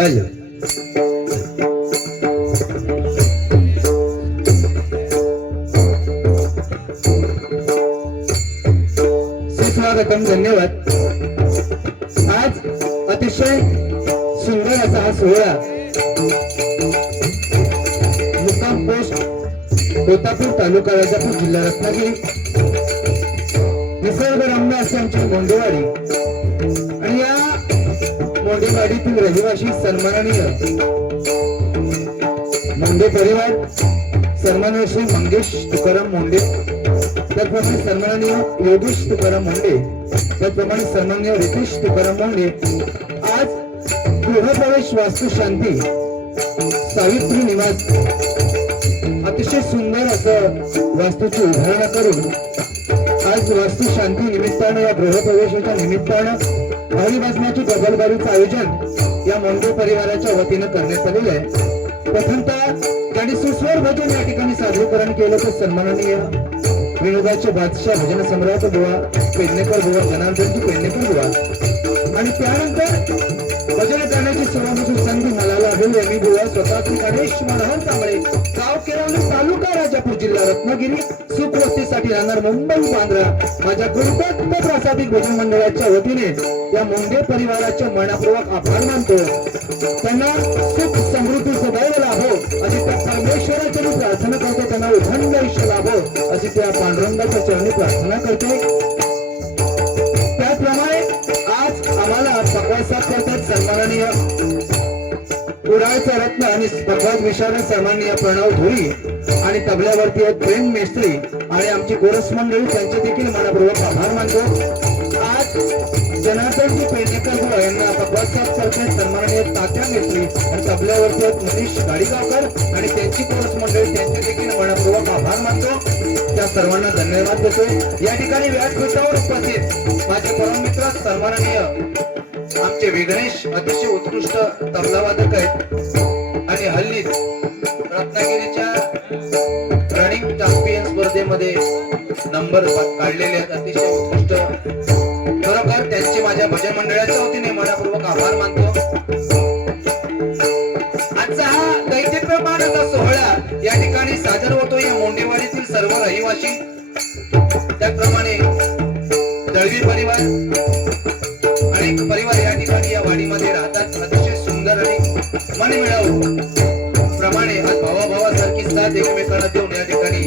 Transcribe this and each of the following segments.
Hello सुस्वागतम, धन्यवाद। आज अतिशय सुंदर असा हा सोहळा मुक्काम पोस्ट कोतापूर तालुका राजापूर जिल्हा रत्नागिरी निसर्गरम्य असे आमची मोंडेवाडी आणि या मोंडेवाडीतील रहिवासी सन्माननीय मोंडे परिवार, सन्माननीय श्री मंगेश तुकाराम मोंडे, त्याचप्रमाणे सन्माननीय योगेश तुकाराम मोंडे, त्याचप्रमाणे सन्माननीय रितेश तुकाराम मोंडे आज गृहप्रवेश वास्तुशांती सावित्री निवास अतिशय सुंदर असं वास्तूची उभारणा करून आज वास्तुशांती निमित्तानं या गृहप्रवेशाच्या निमित्तानं हरिभजनाची डबलबारीचं आयोजन या मोंडे परिवाराच्या वतीनं करण्यात आलेलं आहे। प्रथमतः त्यांनी सुस्वर भजन या ठिकाणी सादरीकरण केलं तर सन्माननीय विनोदाचे बादशाह भजन सम्राट बुवा पेडणेकर बुवा, जनार्दनजी पेडणेकर बुवा, आणि त्यानंतर भजन करण्याची सर्वांपासून संधी मला लाभेल यांनी बुवा स्वतः श्री गणेश मनोहर कांबळे, गाव केरवली, तालुका राजापूर, जिल्हा रत्नागिरी, सुखवस्तीसाठी राहणार मुंबई बांद्रा, माझ्या गुरुदत्त प्रासादिक भजन मंडळाच्या वतीने या मोंडे परिवाराचे मनापूर्वक आभार मानतो। त्यांना सुख समृद्धी सदैव लाभो अशी त्या परमेश्वराची मी प्रार्थना करतो, त्यांना उदंड आयुष्य लाभो अशी त्या पांडुरंगाच्या चरणी प्रार्थना करतो। त्याचप्रमाणे आज आम्हाला पकवासात करतात सन्माननीय उडाळचा रत्न आणि पकवास विशारद सन्माननीय प्रणव धुरी, आणि तबल्यावरती आहेत प्रेम मेस्त्री आणि आमची गोरस मंडळी, त्यांचे देखील मनापूर्वक आभार मानतो। आज जनार्दनजी पेडणेकर बुवा यांना पकवासात करतात सन्माननीय तात्या मेस्त्री आणि तबल्यावरती आहेत मनीष गाडीगावकर आणि त्यांची गोरस मंडळी, त्यांचे देखील मनापूर्वक आभार मानतो। त्या सर्वांना धन्यवाद देतो। या ठिकाणी व्यासपीठावर उपस्थित माझे परममित्र सन्माननीय आमचे विघ्नेश अतिशय उत्कृष्ट तबलावादक आहेत आणि हल्ली रत्नागिरीच्या रनिंग चॅम्पियन स्पर्धेमध्ये नंबर काढलेले आहेत, अतिशय उत्कृष्ट। खरोखर त्यांचे माझ्या भजन मंडळाच्या वतीने मनापूर्वक आभार मानतो। ठिकाणी सादर होतो या मोंडेवाडीतील सर्व रहिवासी, त्याप्रमाणे दळवी परिवार अनेक परिवार या ठिकाणी या वाडीमध्ये राहतात. अतिशय सुंदर आणि मनमिळावू प्रमाणे आज भावाभावासारखी साथ एकमेकांना देऊन या ठिकाणी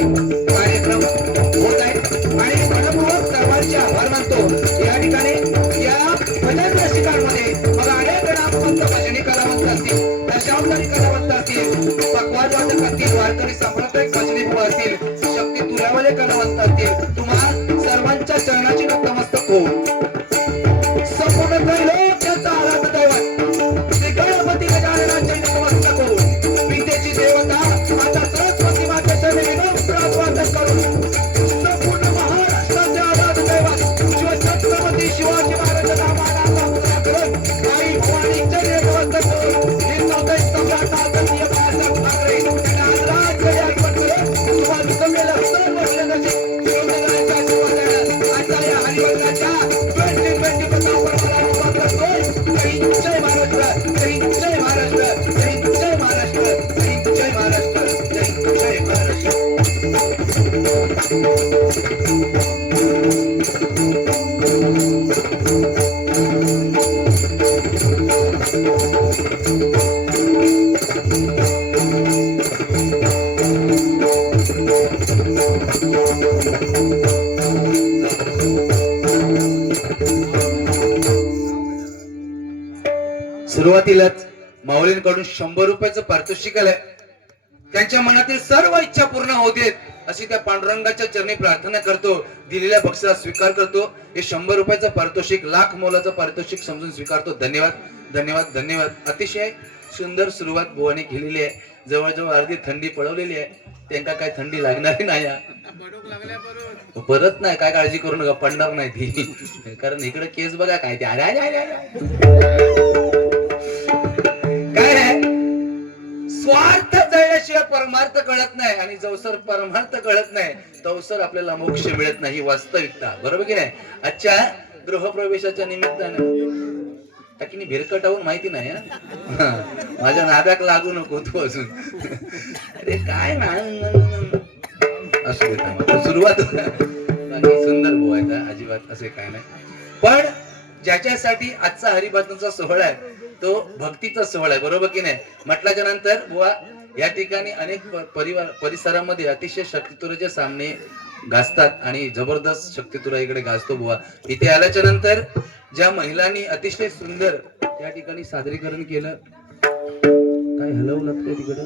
कार्यक्रम होत आहे आणि मनपूर्वक सर्वांचे आभार मानतो. या ठिकाणी या भजन रसिकांमध्ये मला अनेक नामवंत भजनी कलावंत असतील, दशावतारी कलावंत असतील, पक्वाद वादक असतील, वारकरी सांप्रदायिक भजनी बुवा असतील, शक्ती तुऱ्यावाले कलावंत असतील, तुम्हा सर्वांच्या चरणाची नतमस्तक हो. संपूर्ण त्रैलोक्याचा आराध्य दैवत श्री गणपती गजाननाचे नतमस्तक हो. विद्येची देवता माता सरस्वती मातेचे विनम्र अभिवादन करून संपूर्ण महाराष्ट्राचे आराध्य दैवत शिवछत्रपती शिवाजी महाराज नामाचा मुद्रा करून आई भवानीचे नतमस्तक करून निर्मोदय सम्राट आदरणीय बाळासाहेब ठाकरे यांना आदरांजली अर्पण करून तुम्हाला जमेल सर्व श्रेयांचे शिवजनाच्या आशीर्वादाने आजच्या हरिवर्गाच्या 2020 जय महाराष्ट्र, जय महाराष्ट्र, जय महाराष्ट्र, जय महाराष्ट्र, जय महाराष्ट्र. सुरुवातीलाच माऊलींकडून 100 रुपयाचं पारितोषिक आलंय. त्यांच्या मनातील सर्व इच्छा पूर्ण होतेत अशी त्या पांडुरंगाच्या चरणी प्रार्थना करतो. दिलेल्या बक्षिसाचा स्वीकार करतो. हे 100 रुपयाचं पारितोषिक लाख मोलाचं पारितोषिक समजून स्वीकारतो. धन्यवाद, धन्यवाद, धन्यवाद. अतिशय सुंदर सुरुवात बुवाने केलेली आहे. जवळजवळ अर्धी थंडी पळवलेली आहे. त्यांना काय थंडी लागणारी नाही, परत नाही, काय काळजी करू नका, पडणार नाही ती. कारण इकडे केस बघा काय ते, अरे काय आहे, स्वार्थ जळल्याशिवाय परमार्थ कळत नाही आणि जवसर परमार्थ कळत नाही तवसर आपल्याला मोक्ष मिळत नाही. वास्तविकता बरोबर की नाही. अच्छा, गृहप्रवेशाच्या निमित्ताने टाकीने भिरकटावून माहिती नाही माझ्या नादाक लागू नको तू अजून. अरे काय असू देता सुरुवात सुंदर बोवायचा, अजिबात असे काय नाही. पण ज्याच्यासाठी आजचा हरिभजनाचा सोहळा आहे तो भक्तीचा सोहळा आहे, बरोबर की नाही. म्हटल्याच्या नंतर बुवा या ठिकाणी अनेक परिसरामध्ये अतिशय शक्तितुराचे सामने गाजतात आणि जबरदस्त शक्तितुरा इकडे गाजतो बुवा. इथे आल्याच्या नंतर ज्या महिलांनी अतिशय सुंदर या ठिकाणी सादरीकरण केलं, काय हलवलं का तिकडे,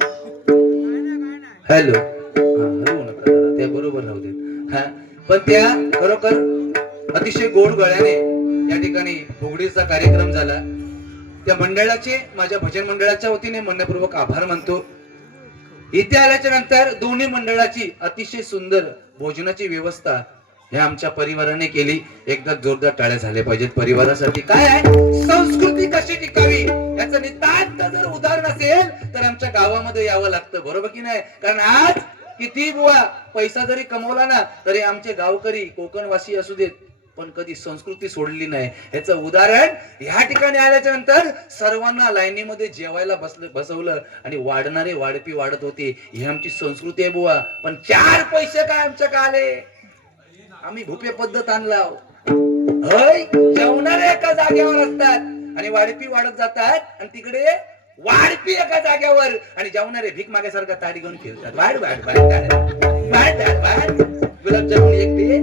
हॅलो, हलवू नका जरा, त्या बरोबर राहू देत. हा, पण त्या खरोखर अतिशय गोड गळ्याने या ठिकाणी फुगडीचा कार्यक्रम झाला. त्या मंडळाचे, माझ्या भजन मंडळाच्या वतीने मनपूर्वक आभार मानतो. इथे आल्याच्या नंतर दोन्ही मंडळाची अतिशय सुंदर भोजनाची व्यवस्था हे आमच्या परिवाराने केली. एकदा जोरदार टाळ्या झाल्या पाहिजेत परिवारासाठी. काय आहे, संस्कृती कशी टिकावी याचं नितांत जर उदाहरण असेल तर आमच्या गावामध्ये यावं लागतं, बरोबर की नाही. कारण आज किती बुवा पैसा जरी कमवला ना तरी आमचे गावकरी कोकणवासी असू देत पण कधी संस्कृती सोडली नाही. याचं उदाहरण ह्या ठिकाणी आल्याच्या नंतर सर्वांना लाईनीमध्ये जेवायला बसवलं आणि वाढणारे वाढपी वाढत होते. ही आमची संस्कृती आहे बुवा. पण 4 पैसे काय आमच्या का आले, आम्ही भुपे पद्धत आणला. जेवणारे एका जागेवर असतात आणि वाढपी वाढत जातात आणि तिकडे वाढपी एका जागेवर आणि जेवणारे भीक मागेसारखा ताडी घेऊन फिरतात. वाढ वाढ वाढ वाढ गुलाबजामुन एक दे.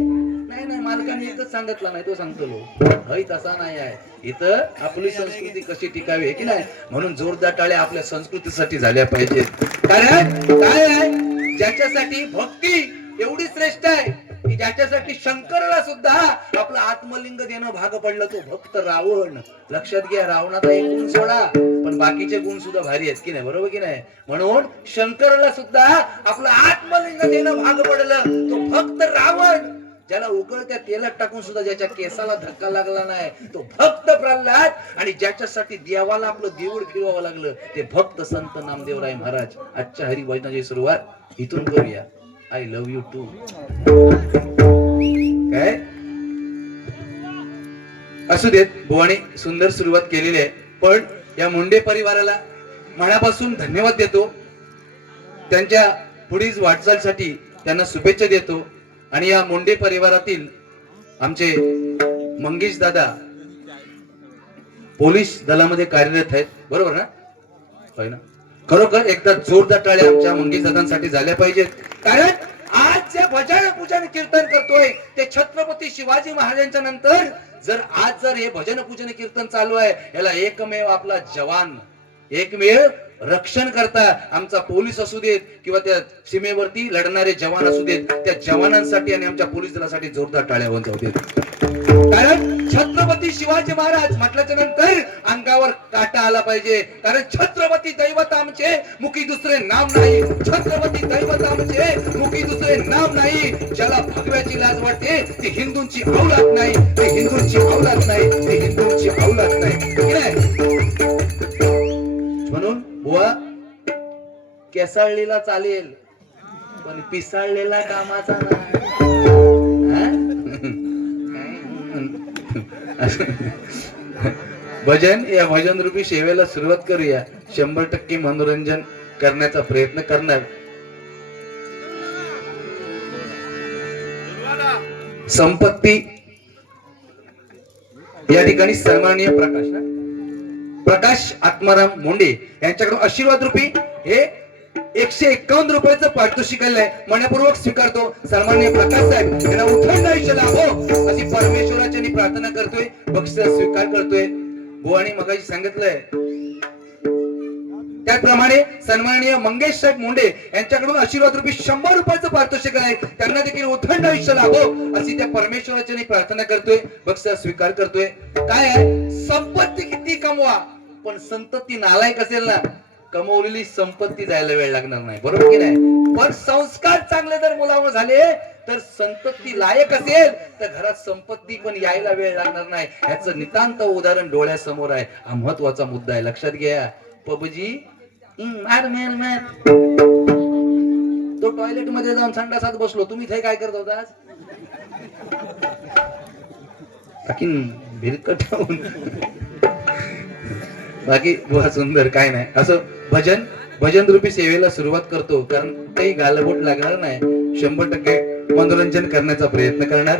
नाही, मालकाने एकच सांगितलं नाही, तो सांगतो लोक. तसा नाही आहे. इथं आपली संस्कृती कशी टिकावी की नाही. म्हणून जोरदार टाळ्या आपल्या संस्कृतीसाठी झाल्या पाहिजेत. कारण काय आहे, ज्याच्यासाठी भक्ती एवढी श्रेष्ठ आहे की ज्याच्यासाठी शंकराला सुद्धा आपलं आत्मलिंग देणं भाग पडलं, तो भक्त रावण. लक्षात घ्या, रावणाचा एक गुण सोडा पण बाकीचे गुण सुद्धा भारी आहेत की नाही, बरोबर की नाही. म्हणून शंकराला सुद्धा आपलं आत्मलिंग देणं भाग पडलं, तो भक्त रावण. ज्याला उकळत्या तेलात टाकून सुद्धा ज्याच्या केसाला धक्का लागला नाही तो भक्त प्रल्हाद. आणि ज्याच्यासाठी देवाला आपलं देऊळ फिरवावं लागलं ते भक्त संत नामदेवराय महाराज. आजच्या हरिभजनाची सुरुवात इथून करूया. I love you too. काय असू देत, बुवाने सुंदर सुरुवात केलेली आहे. पण या मुंडे परिवाराला मनापासून धन्यवाद देतो. त्यांच्या पुढील वाटचालीसाठी त्यांना शुभेच्छा देतो. आणि या मुंडे परिवारातील आमचे मंगेश दादा पोलीस दलामध्ये कार्यरत आहेत, बरोबर ना? होय ना? खरोखर एकदा जोरदार टाळ्या आमच्या मंगेश दादांसाठी झाल्या पाहिजेत. कारण आज जे भजन पूजन कीर्तन करतोय ते छत्रपती शिवाजी महाराजांच्या नंतर जर हे भजन पूजन कीर्तन चालू आहे, याला एकमेव आपला जवान, एकमेव रक्षण करता आमचा पोलीस असू देत किंवा त्या सीमेवरती लढणारे जवान असू देत, त्या जवानांसाठी आणि आमच्या पोलीस दलासाठी जोरदार टाळ्या होऊन जाऊ देत. कारण छत्रपती शिवाजी महाराज म्हटल्याच्या नंतर अंगावर काटा आला पाहिजे. कारण छत्रपती दैवत आमचे मुखी दुसरे नाम नाही, छत्रपती दैवत आमचे मुखी दुसरे नाम नाही. ज्याला भगव्याची लाज वाटते ती हिंदूंची औलाद नाही, ते हिंदूंची औलाद नाही, ते हिंदूंची औलाद नाही. म्हणून बुवा केसाळलेला चालेल पण पिसाळलेला कामाचा भजन या भजन रूपी सेवेला सुरुवात करूया. 100% मनोरंजन करण्याचा प्रयत्न करणार. संपत्ती या ठिकाणी सन्माननीय प्रकाश आत्माराम मुंडे यांच्याकडून आशीर्वाद रूपी हे 151 रुपयाचं पारितोषिक आहे, मनपूर्वक स्वीकारतो. सन्माननीय प्रकाश साहेब यांना उठण आयुष्य लाभो अशी परमेश्वराची प्रार्थना करतोय, बक्षीस स्वीकार करतोय. बुवानी मगाशी सांगितलंय त्याप्रमाणे सन्माननीय मंगेश साहेब मुंडे यांच्याकडून आशीर्वाद रूपी 100 रुपयाचं पारितोषिक आहे, त्यांना देखील उठण आयुष्य लाभो अशी त्या परमेश्वराची प्रार्थना करतोय, बक्षीस स्वीकार करतोय. काय आहे, संपत्ती किती कमवा पण संतती नालायक असेल ना, कमवलेली संपत्ती जायला वेळ लागणार नाही, बरोबर की नाही? पण संस्कार चांगले जर मुलावर झाले तर संपत्ती लायक असेल तर घरात संपत्ती पण यायला वेळ लागणार नाही. याचं नितांत उदाहरण डोळ्यासमोर आहे. हा महत्वाचा मुद्दा आहे, लक्षात घ्या. पबजी मार मार मार, तो टॉयलेट मध्ये जाऊन संडासात बसलो, तुम्ही इथे काय करत होता? भिरकट होऊन बाकी बुवा सुंदर काय नाही. असं भजन रूपी सेवेला सुरुवात करतो, कारण काही गालबोट लागणार नाही. 100% मनोरंजन करण्याचा प्रयत्न करणार.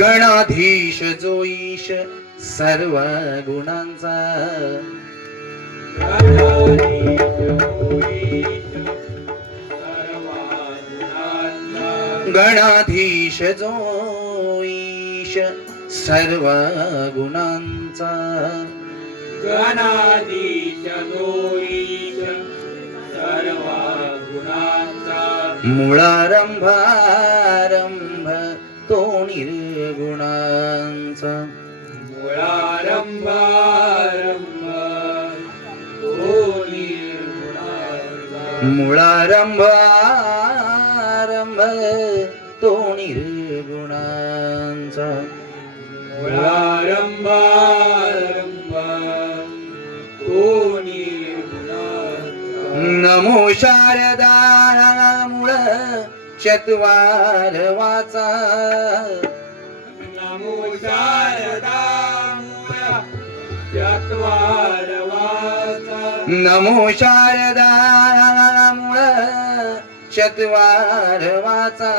गणाधीश जो ईश सर्व गुणांचा, गणाधीश जो ईश सर्व गुणांचा, गणाधीश जो ईश सर्व गुणांचा, मुळारंभारंभ तो निर्गुणांचा, मुळारंभारंभ तो निर्गुणांचा, मुळारंभारंभ तो निर्गुणांचा, मुळारंभारंभ तो निर्गुणांचा. नमो शारदा मूळ चत्वार वाचा, नमो शारदा मूळ चत्वार वाचा, नमो शारदा मूळ चत्वार वाचा,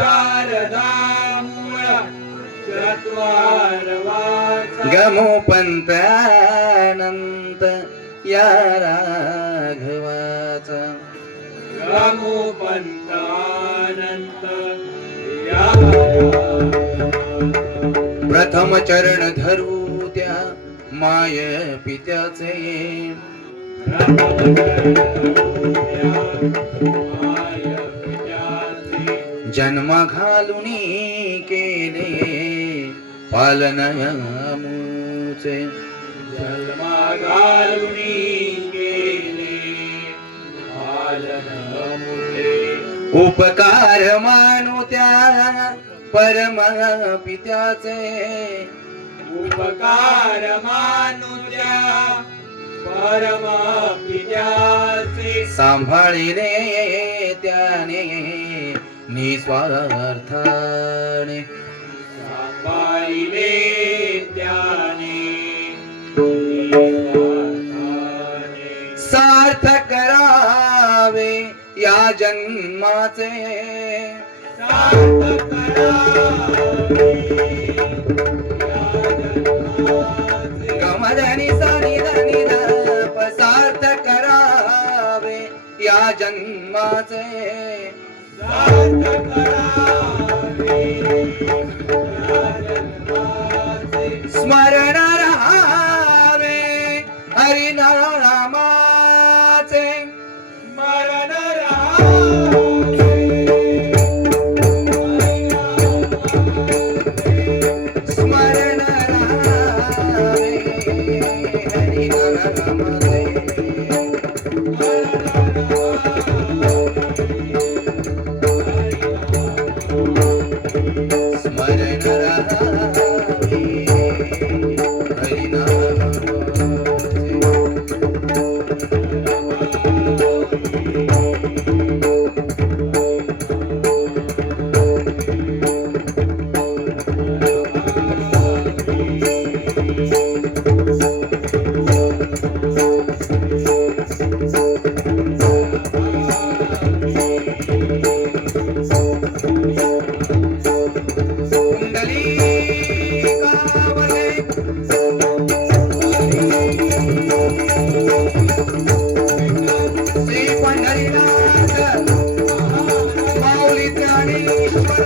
शारदा मूळ चत्वारवाचा गमो पंत अनंत या राघवाचा गमो पंतानंत या प्रथम चरण धरू त्या माय पित्याचे जन्म घालून केले पालन मुचे जन्मा घालुनी केले पालन मुले उपकार मानू त्या परम पित्याचे उपकार मानुत्या परम पित्याचे सांभाळिले त्याने निस्वार्थाने सांभाळिले त्याने निस्वार्थाने. सार्थ करावे या जन्माचे सार्थ करावे या जन्माचे. गमधनी सानी धनी प सार्थ करावे या जन्माचे सार्थ करावे या जन्माचे. स्मरण राहावे हरिनामाचे स्मरण राहावे स्मरण राहावे हरिनामाचे स्मरण राहावे हरिनामाचे श्री पंढरीनाथ माऊली ज्ञानेश्वर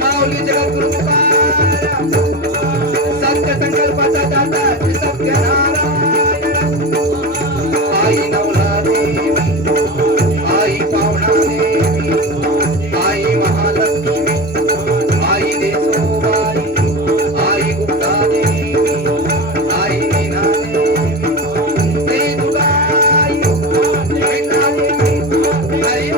माऊली जगद्गुरु तुकाराम सत्य संकल्पाचा दाता श्री सत्यनारायण आई नवला देवी आई पावना देवी आई महालक्ष्मी आई देसोबाई आई गुप्ता देवी आई मीना देवी श्री दुर्गाई मीना देवी हरि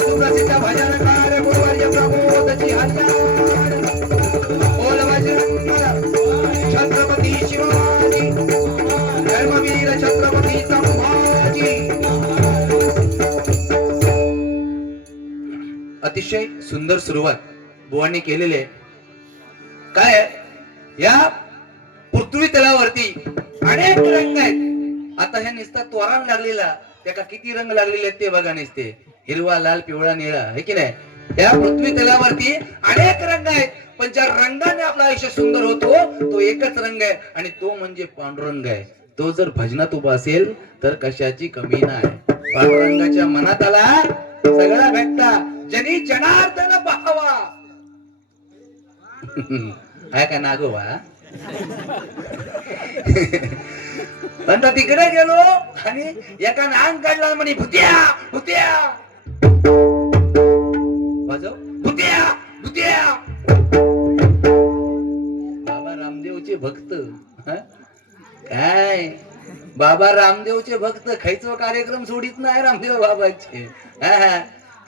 सुप्रसिद्ध भजनकार गुरुवर्य प्रबोधची हल्याण बोल बजरंग छत्रपती शिवाजी धर्मवीर छत्रपती संभाजी. अतिशय सुंदर सुरुवात बुवांनी केलेली आहे. काय आहे? या पृथ्वी तलावरती अनेक रंग आहेत. आता हे नुसता तोरण लागलेला त्याला किती रंग लागलेले आहेत ते बघा नुसते हिरवा लाल पिवळा निळा आहे की नाही. या पृथ्वी तलावरती अनेक रंग आहेत पण ज्या रंगाने आपलं आयुष्य सुंदर होतो तो एकच रंग आहे आणि तो म्हणजे पांडुरंग आहे. तो जर भजनात उभा असेल तर कशाची कमी नाही. पांडुरंगाच्या मनात आला सगळा भेटता जनी जनार्दन भावा आहे का नागोबा. आता तिकडे गेलो आणि एका नांग काढला म्हणे भुत्या भुत्या वाजव भुत्या भुत्या. बाबा रामदेवचे भक्त हं? काय बाबा रामदेवचे भक्त खायचो कार्यक्रम सोडित नाही रामदेव बाबाचे.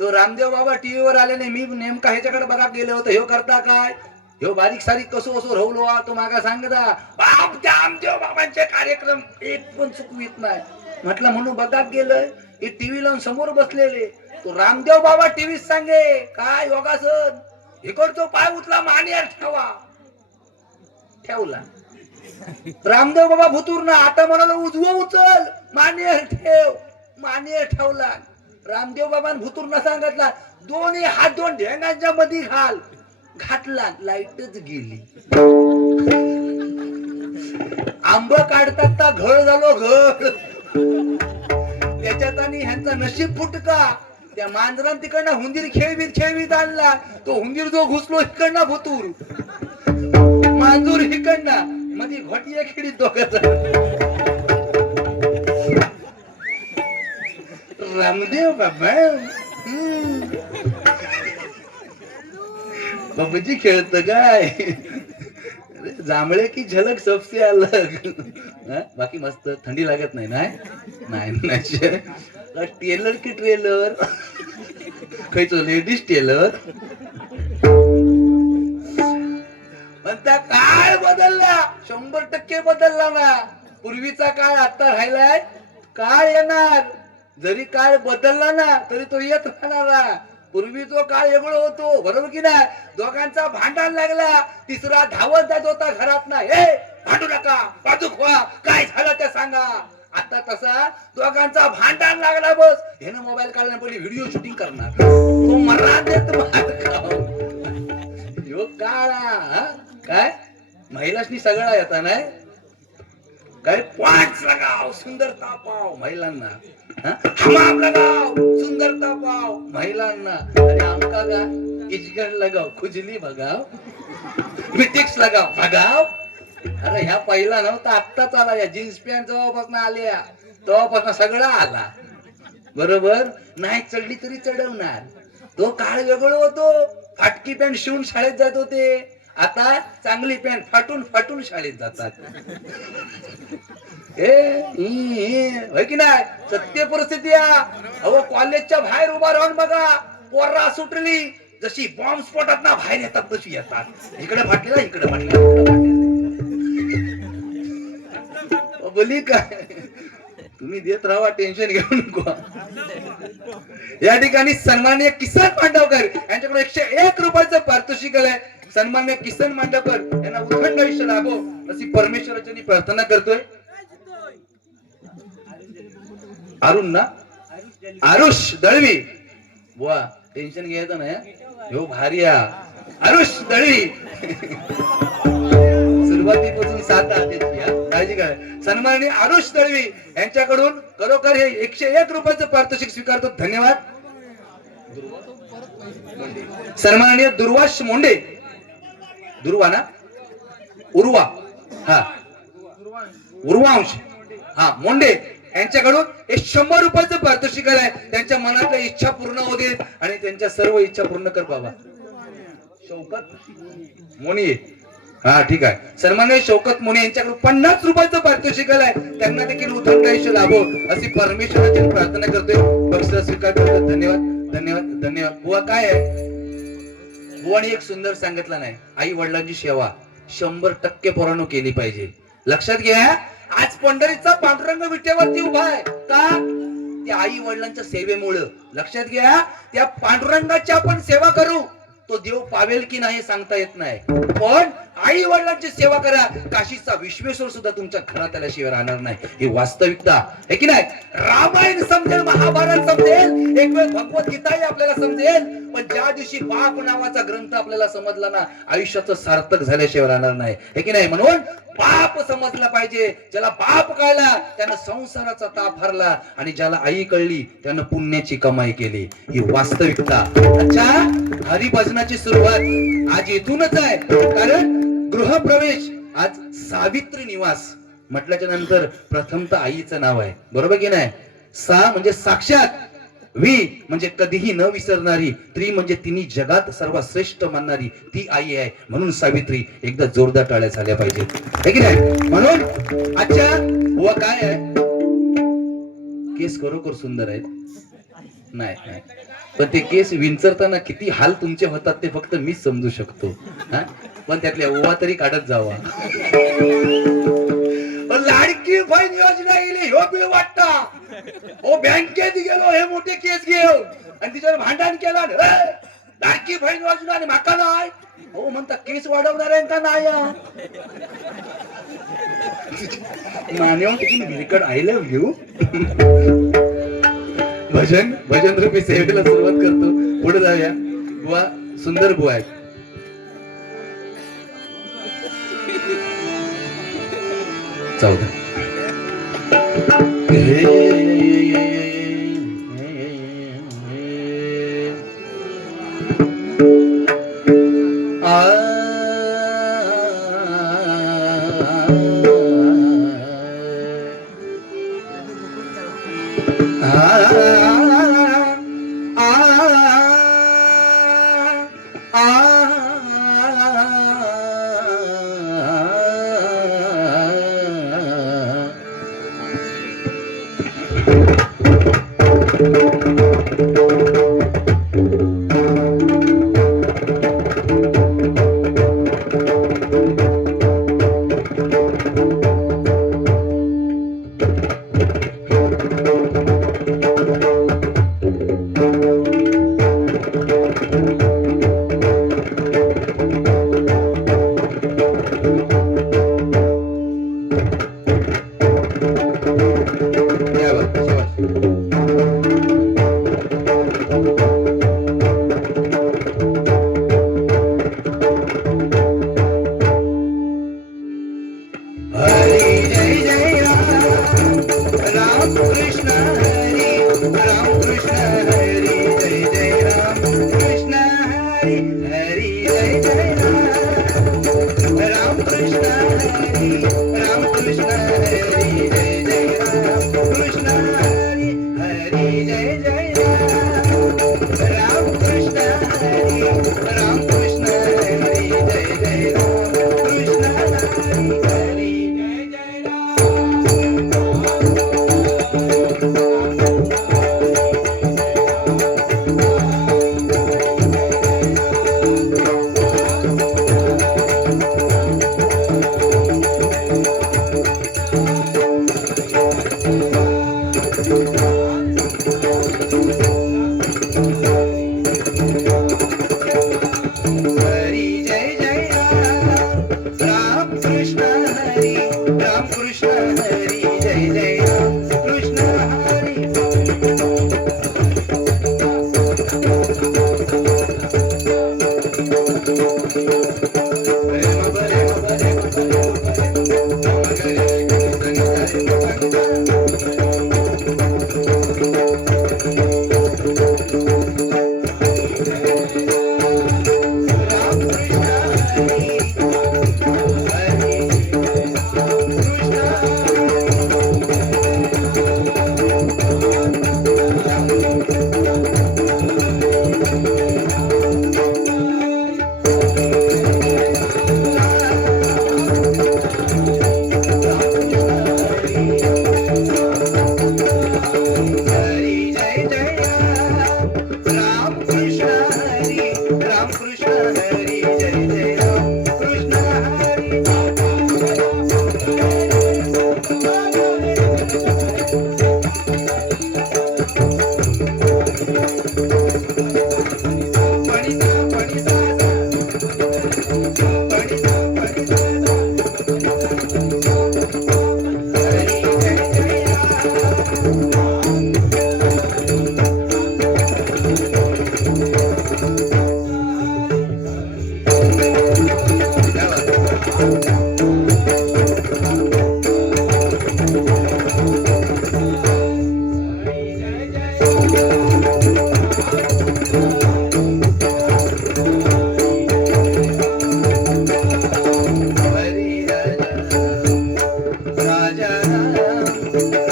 तो रामदेव बाबा टीव्हीवर आले नाही. मी नेमका ह्याच्याकडे बघा गेलो होतो. ह्यो करता काय ह्यो बारीक सारीक कसो कसो राहुलो तो मागा सांगता बाप रामदेव बाबांचे कार्यक्रम एक पण चुकवीत नाही. म्हटलं म्हणून बघात गेलं हे टीव्ही लावून समोर बसलेले तो रामदेव बाबा टीव्ही सांगे काय योगासन इकडतो पाय उचला मानेर ठेवला रामदेव बाबा भुतूर ना आता म्हणाला उजवं उचल मानेर ठेवला रामदेव बाबा भुतूर ना सांगितला दोन्ही हात दोन ढेंगांच्या मध्ये घातला लाईटच गेली आंब काढतात ता घळ झालो घळ त्याच्यात आणि ह्यांचा नशीब फुटका त्या मांजरान तिकडनं हुंदीर खेळवीत आणला तो हुंदीर जो घुसलो इकडनं भुतूर मांजूर इकडनं मध्ये घोटिया खेळीत दोघांचा रामदेव बाबा बाबाजी खेळत काय जांभळे की झलक सबसे अलग बाकी मस्त थंडी लागत नाही नाही टेलर की ट्रेलर खायचो लेडीज टेलर पण त्या काळ बदलला 100% बदलला ना पूर्वीचा काळ आता राहिलाय काळ येणार जरी काळ बदलला ना तरी तो येत राहणार पूर्वी जो काळ वेगळं होतो बरोबर की नाही दोघांचा भांडण लागला तिसरा धावत जात होता घरात ना हे भांडू नका बाजूक व्हा काय झालं ते सांगा आता तसा दोघांचा भांडण लागला बस हे ना मोबाईल काढला पहिले व्हिडिओ शूटिंग करणार तो मरा देत काळा काय महिलांनी सगळा येता नाही काय पॉइंट्स लगाव सुंदरता पाव महिलांना हमाम लगाव सुंदरता पाव महिलांना अरे आमका गा इजगड लगाव खुजली बघाव मिटिक्स लगाव बघाव अरे ह्या पहिला नव्हता आत्ताच आला या जीन्स पॅन्ट जवळपासून आल्या तेव्हापासून सगळा आला बरोबर नाही चढली तरी चढवणार तो काळ वेगळं होतो फाटकी पॅन्ट शिवून शाळेत जात होते आता चांगली पॅन्ट फाटून शाळेत जातात होय की नाही सत्य परिस्थिती अहो कॉलेजच्या बाहेर उभा राहून बघा पोर्रा सुटली जशी बॉम्ब स्फोटात ना बाहेर येतात तशी येतात इकडे फाटलेला इकडे फाटलेला बोली काय तुम्ही देत राहा टेन्शन घेऊ नको या ठिकाणी सन्माननीय किसन मांडवकर यांच्याकडे 101 रुपयाचं पारितोषिक आलंय सन्माननीय किसन मांडवकर यांना उदंड आयुष्य लाभो अशी परमेश्वराची प्रार्थना करतोय अरुण ना आरुष दळवी बुवा टेन्शन घ्यायचं नाही हो भारी आरुष दळवी सुरुवातीपासून 7 काळजी काय सन्माननीय आरुष दळवी यांच्याकडून खरोखर हे 101 रुपयाचं पारितोषिक स्वीकारतो धन्यवाद सन्माननीय दुर्वाश मोंडे दुर्वा ना उर्वा हा उर्वांश हा मोंडे यांच्याकडून 100 रुपयाचं पारितोषिक आहे त्यांच्या मनातल्या इच्छा पूर्ण होते आणि त्यांच्या सर्व इच्छा पूर्ण कर बाबा शौकत मोनी हा ठीक आहे सन्माननीय शौकत मोनी यांच्याकडून 50 रुपयाचं पारितोषिक आहे त्यांना देखील उदंड आयुष्य लाभो अशी परमेश्वराची प्रार्थना करतोय बक्षीस स्वीकार करतो धन्यवाद बुवा काय आहे बुवाने एक सुंदर सांगितलं नाही आई वडिलांची सेवा 100% पोरांनो केली पाहिजे लक्षात घ्या आज पंढरीचा पांडुरंग विटेवरती उभा आहे का त्या आई वडिलांच्या सेवेमुळे लक्षात घ्या त्या पांडुरंगाची आपण सेवा करू तो देव पावेल की नाही सांगता येत नाही पण आई वडिलांची सेवा करा काशीचा विश्वेश्वर सुद्धा तुमच्या घरात आल्याशिवाय राहणार नाही ही वास्तविकता आहे की नाही रामायण समजेल महाभारत समजेल एक वेळ भगवद्गीताही आपल्याला समजेल पण ज्या दिवशी बाप नावाचा ग्रंथ आपल्याला समजला ना आयुष्याचं सार्थक झाल्याशिवाय राहणार नाही हे की नाही म्हणून बाप समजला पाहिजे ज्याला बाप कळला त्यानं संसाराचा ताप हरला आणि ज्याला आई कळली त्यानं पुण्याची कमाई केली ही वास्तविकता अच्छा हरिभजनाची सुरुवात आज इथूनच आहे कारण गृहप्रवेश आज सावित्री निवास म्हटल्याच्या नंतर प्रथमतः आईचं नाव आहे बरोबर की नाही सा म्हणजे साक्षात वी म्हणजे कधीही न विसरणारी त्री म्हणजे तिने जगात सर्वात श्रेष्ठ मानणारी ती आई आहे म्हणून सावित्री एकदा जोरदार टाळ्या झाल्या पाहिजेत है की नाही म्हणून अच्छा व काय आहे केस खरोखर सुंदर आहेत नाही पण ते केस विंचरताना किती हाल तुमचे होतात ते फक्त मीच समजू शकतो पण त्यातल्या ओवा तरी काढत जावा लाडकी लाडकी बहीण योजना येईल ह्यो बी वाटता ओ बँकेत गेलो हे मोठे केस घेऊन आणि तिच्यावर भांडण केलं लाडकी बहीण योजना आणि माका नाही हो म्हणता केस वाढवणार आहे का नाही मान्य भिरकड आय लव्ह यू भजन रूपी सेवेला सुरुवात करतो पुढे जाऊया बुवा सुंदर बुवा आहेत चौदा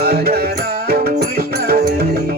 राजा राम कृष्ण हरी